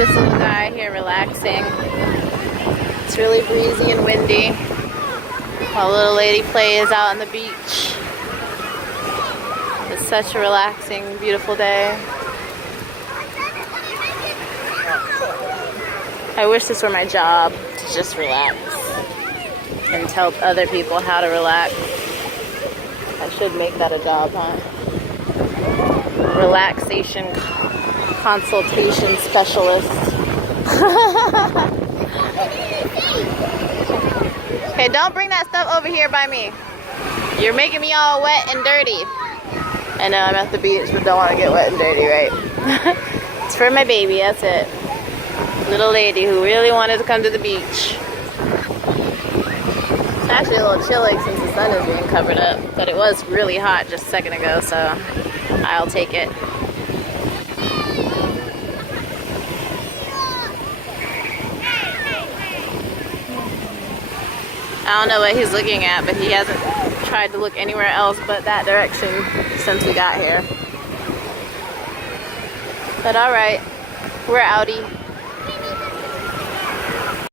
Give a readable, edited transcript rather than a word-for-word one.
this little guy here relaxing. It's really breezy and windy while little lady plays out on the beach. It's such a relaxing, beautiful day. I wish this were my job, to just relax and tell other people how to relax. I should make that a job, huh? Relaxation consultation specialist. Okay, don't bring that stuff over here by me. You're making me all wet and dirty. I know I'm at the beach, but don't want to get wet and dirty, right? It's for my baby, that's it. Little lady who really wanted to come to the beach. It's actually a little chilly since the sun is being covered up, but it was really hot just a second ago, so I'll take it. I don't know what he's looking at, but he hasn't tried to look anywhere else but that direction since we got here. But alright, we're outie.